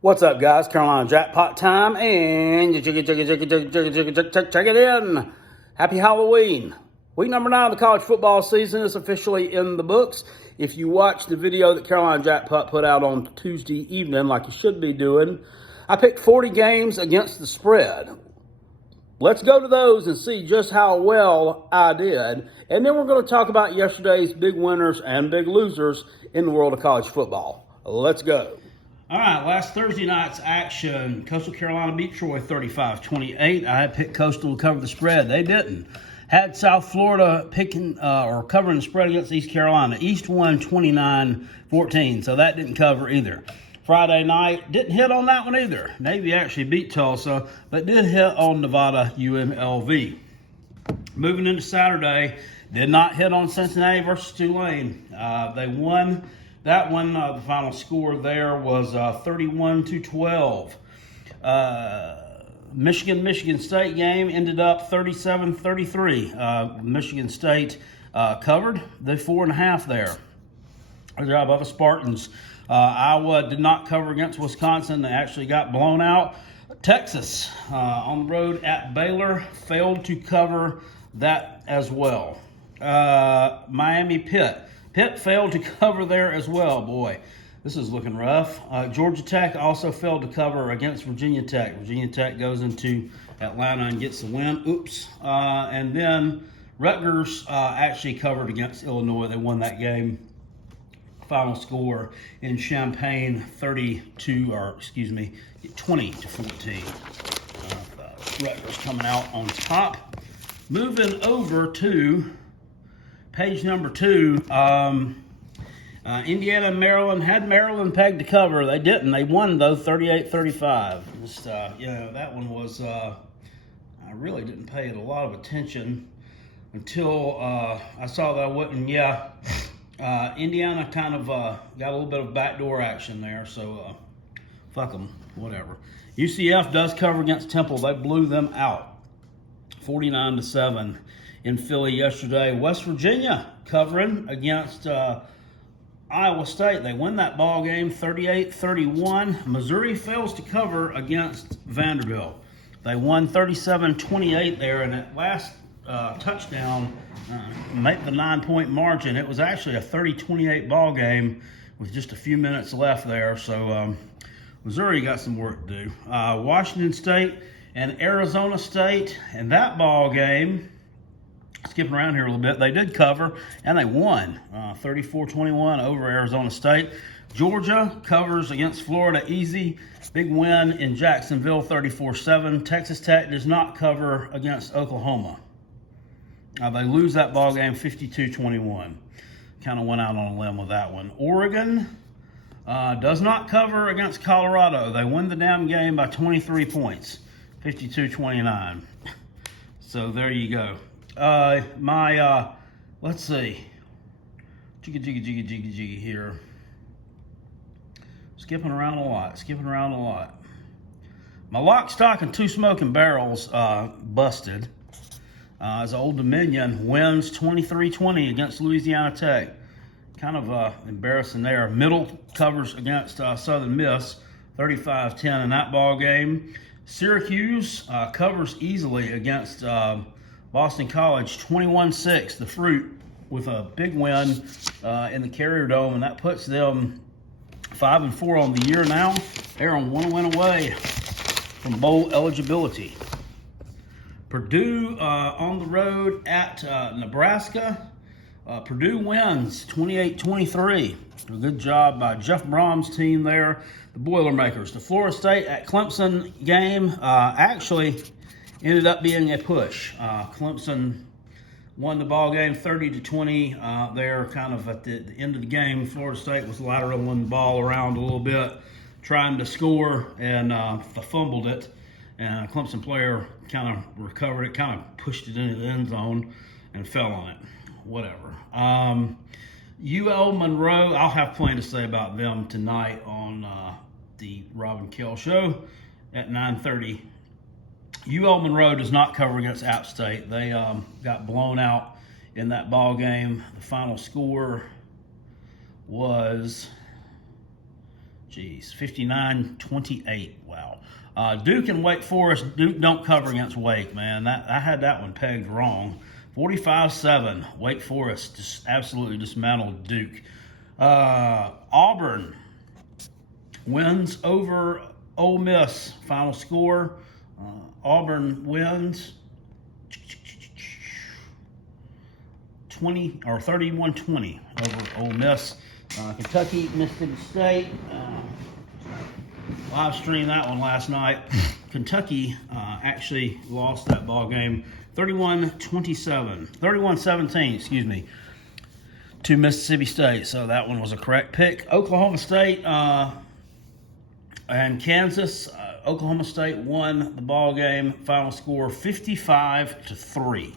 What's up, guys? Carolina Jackpot time, and check it in. Happy Halloween. Week number 9 of the college football season is officially in the books. If you watched the video that Carolina Jackpot put out on Tuesday evening, like you should be doing, I picked 40 games against the spread. Let's go to those and see just how well I did. And then we're going to talk about yesterday's big winners and big losers in the world of college football. Let's go. All right, last Thursday night's action. Coastal Carolina beat Troy 35-28. I had picked Coastal to cover the spread. They didn't. Had South Florida picking or covering the spread against East Carolina. East won 29-14, so that didn't cover either. Friday night, didn't hit on that one either. Navy actually beat Tulsa, but did hit on Nevada UMLV. Moving into Saturday, did not hit on Cincinnati versus Tulane. They won that one. The final score there was 31-12. Michigan State game ended up 37-33. Michigan State covered the 4.5 there. Good job of the Spartans. Iowa did not cover against Wisconsin. They actually got blown out. Texas on the road at Baylor failed to cover that as well. Miami Pitt failed to cover there as well. Boy, this is looking rough. Georgia Tech also failed to cover against Virginia Tech. Virginia Tech goes into Atlanta and gets the win. Oops. And then Rutgers actually covered against Illinois. They won that game. Final score in Champaign 20-14. Rutgers coming out on top. Moving over to page number 2. Indiana and Maryland had Maryland pegged to cover. They didn't. They won though 38-35. Just that one was I really didn't pay it a lot of attention until I saw that I wouldn't. Indiana kind of got a little bit of backdoor action there, so fuck them, whatever. UCF does cover against Temple. They blew them out 49-7 in Philly yesterday. West Virginia covering against Iowa State. They win that ball game 38-31. Missouri fails to cover against Vanderbilt. They won 37-28 there, and that last touchdown make the 9-point margin. It was actually a 30-28 ball game with just a few minutes left there. So Missouri got some work to do. Washington State and Arizona State in that ball game, skipping around here a little bit, they did cover and they won 34-21 over Arizona State. Georgia covers against Florida easy. Big win in Jacksonville 34-7. Texas Tech does not cover against Oklahoma. They lose that ball game 52-21. Kind of went out on a limb with that one. Oregon does not cover against Colorado. They win the damn game by 23 points, 52-29. So there you go. Let's see. Jiggy here. Skipping around a lot. My lock, stock, and 2 smoking barrels busted. As Old Dominion wins 23-20 against Louisiana Tech. Kind of embarrassing there. Middle covers against Southern Miss 35-10 in that ball game. Syracuse covers easily against Boston College 21-6. The Fruit with a big win in the Carrier Dome, and that puts them 5-4 on the year now. They're on 1 win away from bowl eligibility. Purdue on the road at Nebraska. Purdue wins 28-23. A good job by Jeff Brom's team there, the Boilermakers. The Florida State at Clemson game actually ended up being a push. Clemson won the ball game 30-20 there kind of at the end of the game. Florida State was lateraling the ball around a little bit, trying to score, and fumbled it. And a Clemson player kind of recovered it, kind of pushed it into the end zone and fell on it. Whatever. UL Monroe, I'll have plenty to say about them tonight on the Robin Kell Show at 9:30. UL Monroe does not cover against App State. They got blown out in that ball game. The final score was Geez, 59-28. Wow. Duke and Wake Forest. Duke don't cover against Wake, man. I had that one pegged wrong. 45-7. Wake Forest just absolutely dismantled Duke. Auburn wins over Ole Miss. Final score. Auburn wins 31-20 over Ole Miss. Kentucky, Mississippi State. Live streamed that one last night. Kentucky actually lost that ball game 31-17, excuse me, to Mississippi State. So that one was a correct pick. Oklahoma State and Kansas. Oklahoma State won the ball game. Final score 55-3.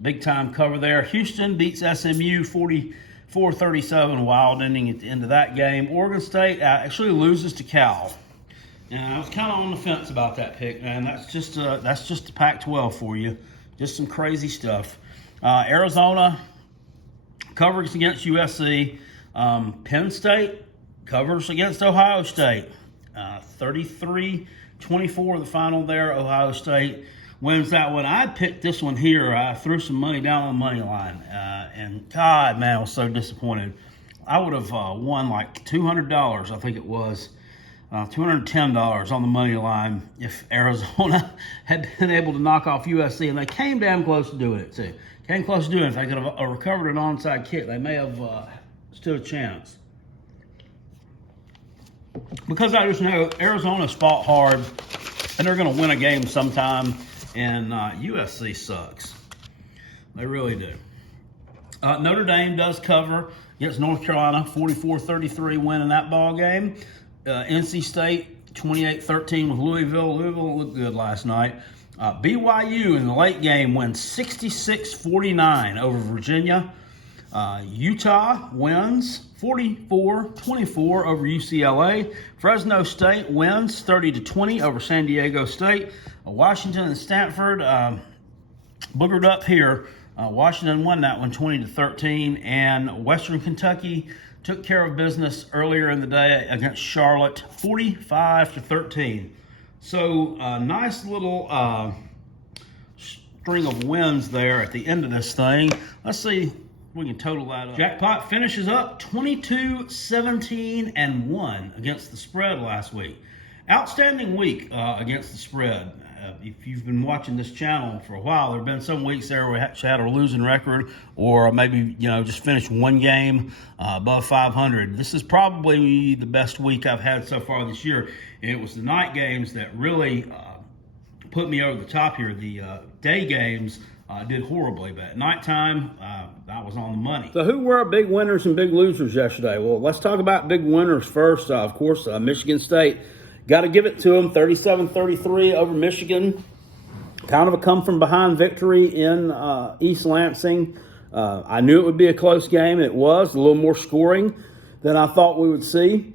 Big time cover there. Houston beats SMU 44-37. Wild ending at the end of that game. Oregon State actually loses to Cal. And I was kind of on the fence about that pick, man. That's just the Pac-12 for you. Just some crazy stuff. Arizona covers against USC. Penn State covers against Ohio State. 33-24 the final there. Ohio State wins that one. I picked this one here. I threw some money down on the money line. And God, man, I was so disappointed. I would have won like $200, I think it was. $210 on the money line if Arizona had been able to knock off USC. And they came damn close to doing it, too. Came close to doing it. If they could have recovered an onside kick, they may have stood a chance. Because I just know Arizona's fought hard, and they're going to win a game sometime, and USC sucks. They really do. Notre Dame does cover against North Carolina, 44-33 win in that ball game. NC State, 28-13 with Louisville. Louisville looked good last night. BYU in the late game wins 66-49 over Virginia. Utah wins 44-24 over UCLA. Fresno State wins 30-20 over San Diego State. Washington and Stanford boogered up here. Washington won that one 20-13, and Western Kentucky took care of business earlier in the day against Charlotte, 45-13. So nice little string of wins there at the end of this thing. Let's see if we can total that up. Jackpot finishes up 22-17-1 against the spread last week. Outstanding week against the spread. If you've been watching this channel for a while, there have been some weeks there where we had a losing record, or maybe just finished one game above 500. This is probably the best week I've had so far this year. And it was the night games that really put me over the top here. The day games did horribly, but at nighttime, I was on the money. So who were our big winners and big losers yesterday? Well, let's talk about big winners first. Of course, Michigan State. Got to give it to them, 37-33 over Michigan. Kind of a come-from-behind victory in East Lansing. I knew it would be a close game. It was a little more scoring than I thought we would see.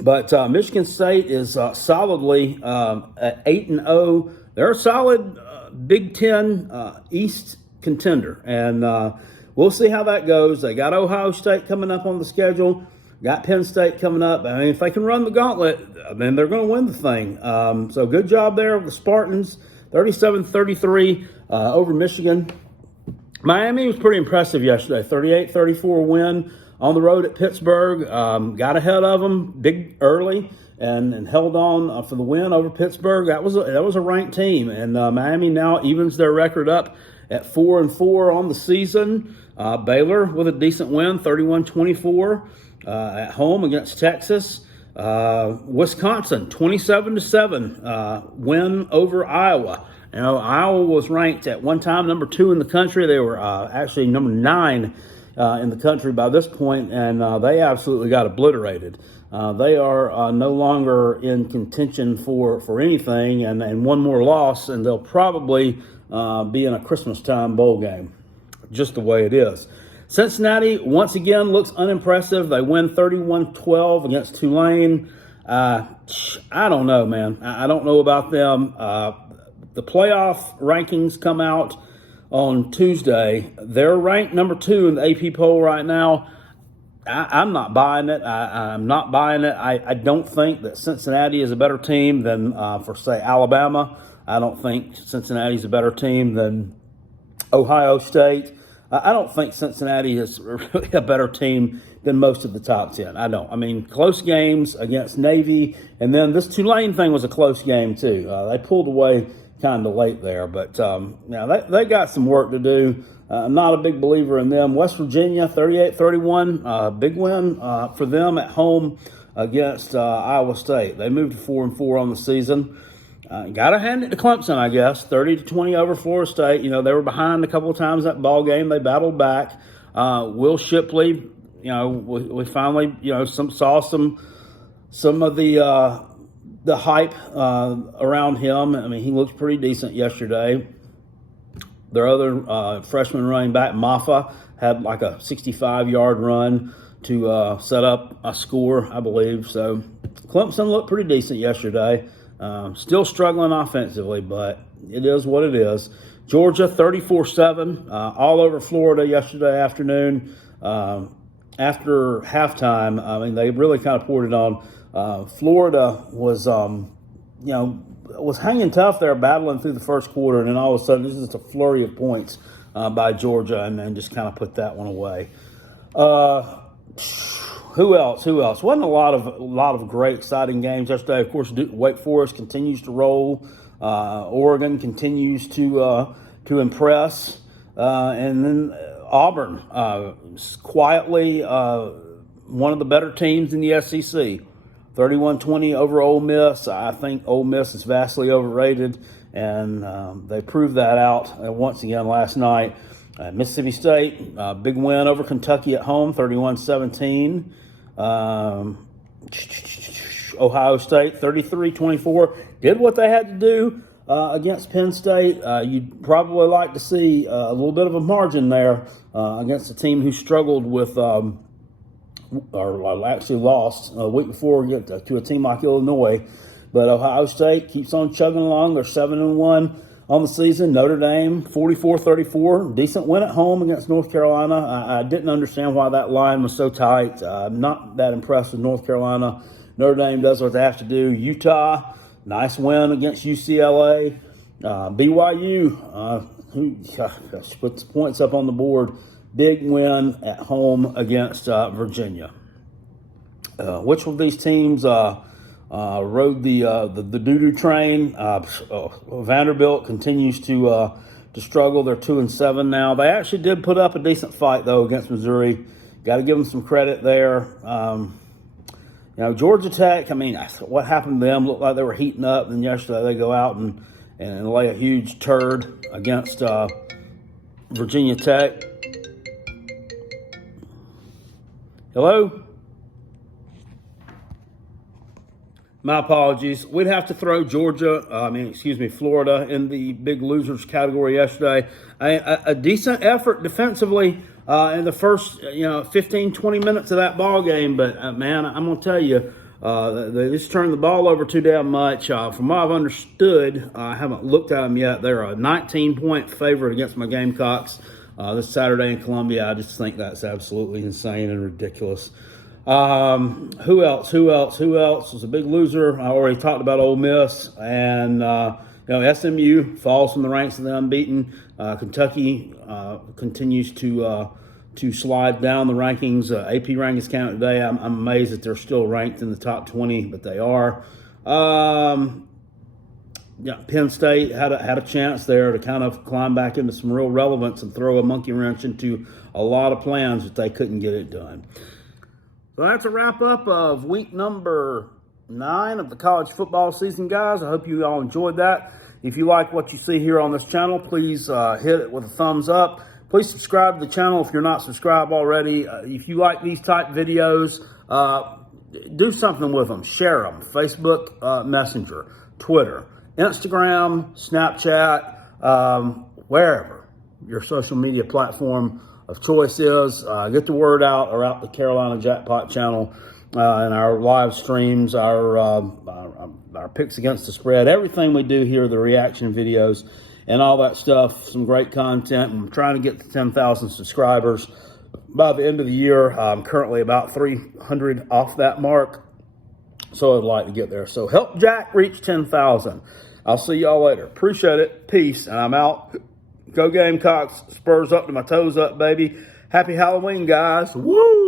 But Michigan State is solidly at 8-0. They're a solid Big Ten East contender. And we'll see how that goes. They got Ohio State coming up on the schedule. Got Penn State coming up. I mean, if they can run the gauntlet, then they're going to win the thing. So good job there with the Spartans. 37-33 over Michigan. Miami was pretty impressive yesterday. 38-34 win on the road at Pittsburgh. Got ahead of them big early and held on for the win over Pittsburgh. That was a ranked team. And Miami now evens their record up at 4-4 on the season. Baylor with a decent win, 31-24. At home against Texas. Wisconsin, 27-7 win over Iowa. Iowa was ranked at one time number 2 in the country. They were actually number 9 in the country by this point, and they absolutely got obliterated. They are no longer in contention for anything, and one more loss, and they'll probably be in a Christmas time bowl game, just the way it is. Cincinnati, once again, looks unimpressive. They win 31-12 against Tulane. I don't know, man. I don't know about them. The playoff rankings come out on Tuesday. They're ranked number 2 in the AP poll right now. I'm not buying it. I'm not buying it. I don't think that Cincinnati is a better team than, for say, Alabama. I don't think Cincinnati's a better team than Ohio State. I don't think Cincinnati is really a better team than most of the top 10. I don't. I mean, close games against Navy, and then this Tulane thing was a close game too. They pulled away kind of late there, but now they got some work to do. I'm not a big believer in them. West Virginia, 38-31, big win for them at home against Iowa State. They moved to 4-4 on the season. Got to hand it to Clemson, I guess. 30-20 over Florida State. You know, they were behind a couple of times that ball game. They battled back. Will Shipley, you know, we finally, you know, saw some of the hype around him. I mean, he looked pretty decent yesterday. Their other freshman running back, Maffa, had like a 65-yard run to set up a score, I believe. So Clemson looked pretty decent yesterday. Still struggling offensively, but it is what it is. Georgia, 34-7, all over Florida yesterday afternoon. After halftime, I mean, they really kind of poured it on. Florida was, you know, was hanging tough there, battling through the first quarter, and then all of a sudden, this is just a flurry of points by Georgia, and then just kind of put that one away. Who else? Wasn't a lot of great, exciting games yesterday. Of course, Wake Forest continues to roll. Oregon continues to impress, and then Auburn, quietly one of the better teams in the SEC. 31-20 over Ole Miss. I think Ole Miss is vastly overrated, and they proved that out once again last night. Mississippi State, big win over Kentucky at home, 31-17. Ohio State, 33-24. Did what they had to do against Penn State. You'd probably like to see a little bit of a margin there against a team who struggled with or actually lost a week before to a team like Illinois. But Ohio State keeps on chugging along. They're 7-1 on the season. Notre Dame, 44-34. Decent win at home against North Carolina. I didn't understand why that line was so tight. I'm not that impressed with North Carolina. Notre Dame does what they have to do. Utah, nice win against UCLA. BYU, who puts points up on the board. Big win at home against Virginia. Which of these teams rode the doo-doo train? Vanderbilt continues to struggle. They're 2-7 now. They actually did put up a decent fight though against Missouri. Got to give them some credit there. You know, Georgia Tech. I mean, what happened to them? Looked like they were heating up. Then yesterday they go out and lay a huge turd against Virginia Tech. Hello? My apologies. We'd have to throw Florida in the big losers category yesterday. A decent effort defensively in the first, 15, 20 minutes of that ball game. But, man, I'm going to tell you, they just turned the ball over too damn much. From what I've understood, I haven't looked at them yet. They're a 19-point favorite against my Gamecocks this Saturday in Columbia. I just think that's absolutely insane and ridiculous. Who else? Was a big loser. I already talked about Ole Miss, and SMU falls from the ranks of the unbeaten. Kentucky continues to slide down the rankings. AP rankings count today. I'm amazed that they're still ranked in the top 20, but they are. Penn State had a chance there to kind of climb back into some real relevance and throw a monkey wrench into a lot of plans, but they couldn't get it done. So that's a wrap-up of week number 9 of the college football season, guys. I hope you all enjoyed that. If you like what you see here on this channel, please hit it with a thumbs up. Please subscribe to the channel if you're not subscribed already. If you like these type videos, do something with them. Share them. Facebook Messenger, Twitter, Instagram, Snapchat, wherever your social media platform of choice is. Get the word out about the Carolina Jackpot channel and our live streams, our picks against the spread, everything we do here, the reaction videos and all that stuff. Some great content. I'm trying to get to 10,000 subscribers. by the end of the year. I'm currently about 300 off that mark, so I'd like to get there. So help Jack reach 10,000. I'll see y'all later. Appreciate it. Peace, and I'm out. Go Gamecocks. Spurs up to my toes up, baby. Happy Halloween, guys. Woo!